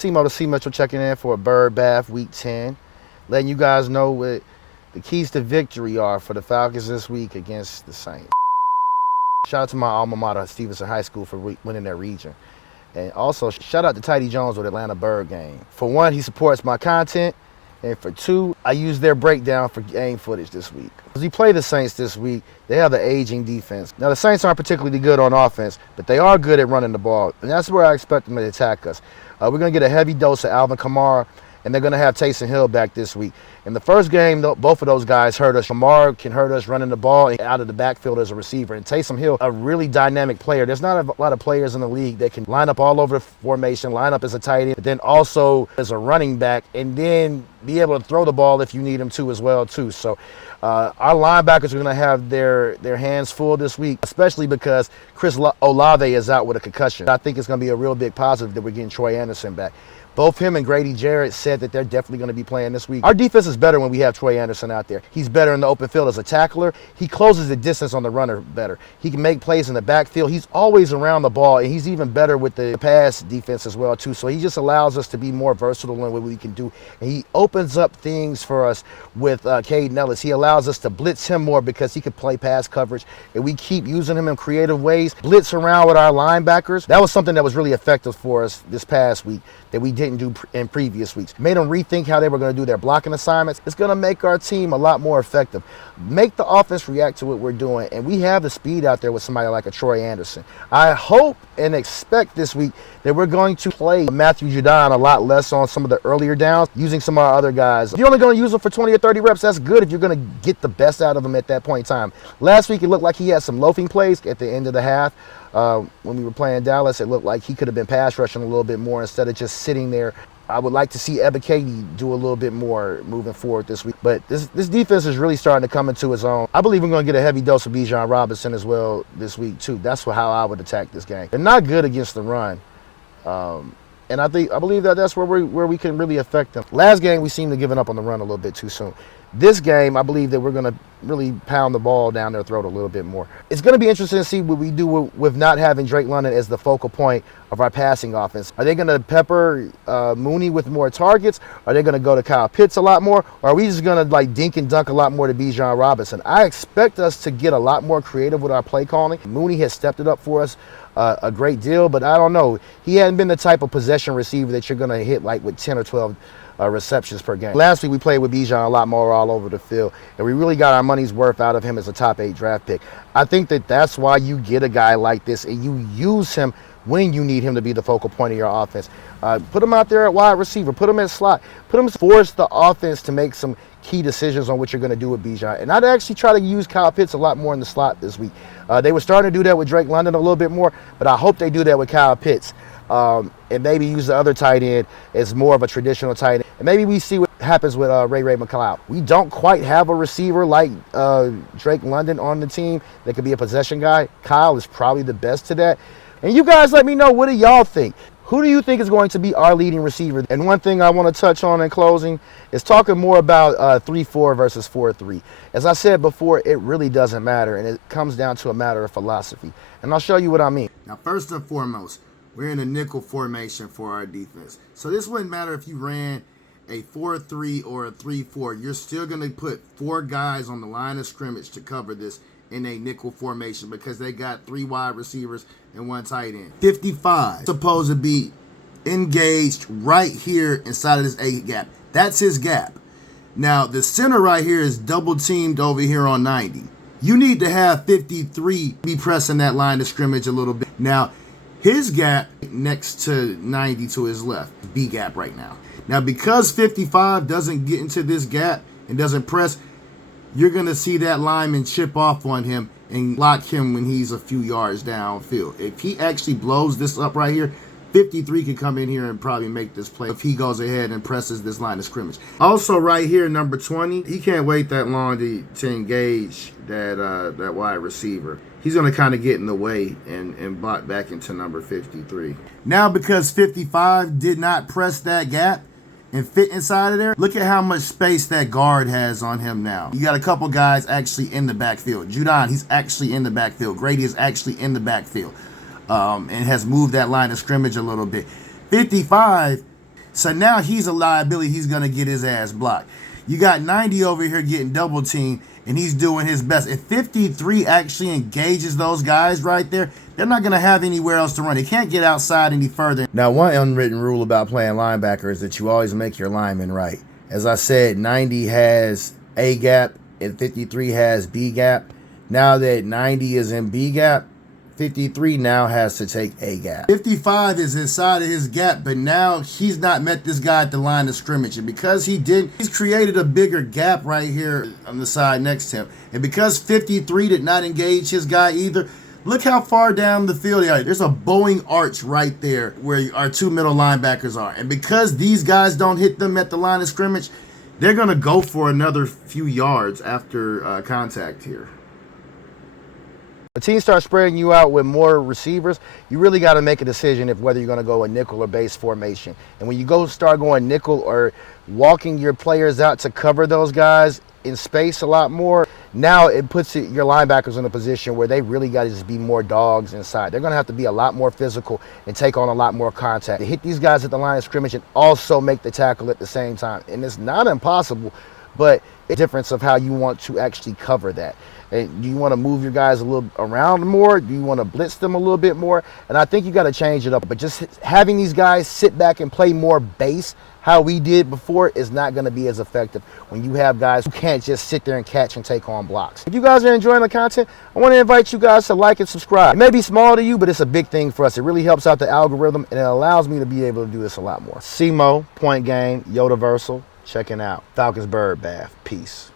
CMO to C Mitchell checking in for a bird bath week 10, letting you guys know what the keys to victory are for the Falcons this week against the Saints. Shout out to my alma mater, Stevenson High School, for winning their region. And also, shout out to Tidy Jones with Atlanta Bird Game. For one, he supports my content. And for two, I use their breakdown for game footage this week. As we play the Saints this week, they have an aging defense. Now, the Saints aren't particularly good on offense, but they are good at running the ball. And that's where I expect them to attack us. We're going to get a heavy dose of Alvin Kamara, and they're going to have Taysom Hill back this week. In the first game, both of those guys hurt us. Kamara can hurt us running the ball and out of the backfield as a receiver. And Taysom Hill, a really dynamic player. There's not a lot of players in the league that can line up all over the formation, line up as a tight end, but then also as a running back, and then be able to throw the ball if you need him to as well, too. So our linebackers are going to have their hands full this week, especially because Chris Olave is out with a concussion. I think it's going to be a real big positive that we're getting Troy Andersen back. Both him and Grady Jarrett said that they're definitely going to be playing this week. Our defense is better when we have Troy Andersen out there. He's better in the open field as a tackler. He closes the distance on the runner better. He can make plays in the backfield. He's always around the ball, and he's even better with the pass defense as well, too. So he just allows us to be more versatile in what we can do. And he opens up things for us with Caden Ellis. He allows us to blitz him more because he can play pass coverage, and we keep using him in creative ways. Blitz around with our linebackers. That was something that was really effective for us this past week that we didn't do in previous weeks. Made them rethink how they were going to do their blocking assignments. It's going to make our team a lot more effective. Make the offense react to what we're doing, and we have the speed out there with somebody like a Troy Andersen. I hope and expect this week that we're going to play Matthew Judon a lot less on some of the earlier downs, using some of our other guys. If you're only going to use them for 20 or 30 reps, that's good if you're going to get the best out of them at that point in time. Last week, it looked like he had some loafing plays at the end of the half. When we were playing Dallas, it looked like he could have been pass rushing a little bit more instead of just sitting there. I would like to see Ebiketie do a little bit more moving forward this week. But this defense is really starting to come into its own. I believe we're going to get a heavy dose of Bijan Robinson as well this week, too. That's how I would attack this game. They're not good against the run. And I believe that's where we can really affect them. Last game, we seemed to giving up on the run a little bit too soon. This game, I believe that we're going to really pound the ball down their throat a little bit more. It's going to be interesting to see what we do with not having Drake London as the focal point of our passing offense. Are they going to pepper Mooney with more targets? Are they going to go to Kyle Pitts a lot more? Or are we just going to dink and dunk a lot more to Bijan Robinson? I expect us to get a lot more creative with our play calling. Mooney has stepped it up for us a great deal, but I don't know. He hadn't been the type of possession receiver that you're going to hit with 10 or 12 receptions per game. Last week we played with Bijan a lot more all over the field, and we really got our money's worth out of him as a top 8 draft pick. I think that's why you get a guy like this, and you use him when you need him to be the focal point of your offense. Put him out there at wide receiver. Put him at slot. Force the offense to make some key decisions on what you're going to do with Bijan. And I'd actually try to use Kyle Pitts a lot more in the slot this week. They were starting to do that with Drake London a little bit more, but I hope they do that with Kyle Pitts. And maybe use the other tight end as more of a traditional tight end. And maybe we see what happens with Ray McLeod. We don't quite have a receiver like Drake London on the team that could be a possession guy. Kyle is probably the best to that. And you guys let me know, what do y'all think? Who do you think is going to be our leading receiver? And one thing I want to touch on in closing is talking more about 3-4 versus 4-3. As I said before, it really doesn't matter, and it comes down to a matter of philosophy. And I'll show you what I mean. Now, first and foremost, we're in a nickel formation for our defense. So this wouldn't matter if you ran a 4-3 or a 3-4. You're still going to put 4 guys on the line of scrimmage to cover this in a nickel formation because they got 3 wide receivers and 1 tight end. 55 supposed to be engaged right here inside of this A gap. That's his gap. Now, the center right here is double teamed over here on 90. You need to have 53 be pressing that line of scrimmage a little bit. Now, his gap next to 90 to his left, B gap right now. Now, because 55 doesn't get into this gap and doesn't press, you're going to see that lineman chip off on him and lock him when he's a few yards downfield. If he actually blows this up right here, 53 can come in here and probably make this play if he goes ahead and presses this line of scrimmage. Also right here, number 20, he can't wait that long to engage that wide receiver. He's going to kind of get in the way and block back into number 53. Now, because 55 did not press that gap and fit inside of there, look at how much space that guard has on him now. You got a couple guys actually in the backfield. Judon, he's actually in the backfield. Grady is actually in the backfield and has moved that line of scrimmage a little bit. 55 So now he's a liability. He's going to get his ass blocked. You got 90 over here getting double teamed, and he's doing his best. If 53 actually engages those guys right there, they're not going to have anywhere else to run. They can't get outside any further. Now, one unwritten rule about playing linebacker is that you always make your linemen right. As I said, 90 has A gap and 53 has B gap. Now that 90 is in B gap, 53 now has to take A gap. 55 is inside of his gap, but now he's not met this guy at the line of scrimmage. And because he didn't, he's created a bigger gap right here on the side next to him. And because 53 did not engage his guy either, look how far down the field they are. There's a Boeing arch right there where our two middle linebackers are. And because these guys don't hit them at the line of scrimmage, they're going to go for another few yards after contact here. The team starts spreading you out with more receivers, you really got to make a decision if whether you're going to go a nickel or base formation. And when you start going nickel or walking your players out to cover those guys in space a lot more, now it puts your linebackers in a position where they really got to just be more dogs inside. They're going to have to be a lot more physical and take on a lot more contact to hit these guys at the line of scrimmage and also make the tackle at the same time. And it's not impossible, but it's a difference of how you want to actually cover that. And do you want to move your guys a little around more? Do you want to blitz them a little bit more? And I think you got to change it up. But just having these guys sit back and play more base, how we did before, is not going to be as effective when you have guys who can't just sit there and catch and take on blocks. If you guys are enjoying the content, I want to invite you guys to like and subscribe. It may be small to you, but it's a big thing for us. It really helps out the algorithm, and it allows me to be able to do this a lot more. CMO, Point Game, Yodaversal, checking out Falcons Bird Bath. Peace.